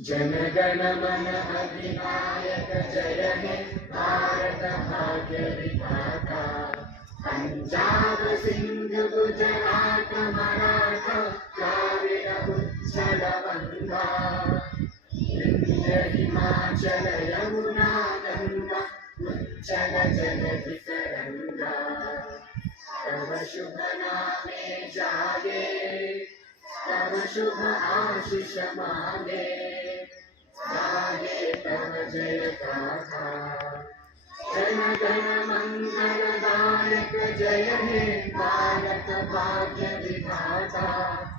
जन गण मन अधिनायक जय हे भारत भाग्य विधाता। पंजाब सिंध गुजरात मराठा द्राविड़ उत्कल गंगा, विंध्य हिमाचल यमुना गंगा उच्चल जलधि तरंगा। तव शुभ नामे जागे, तव शुभ आशीष मांगे, गाहे तव जय गाथा। जन गण मंगलदायक जय हे भारत भाग्य विधाता।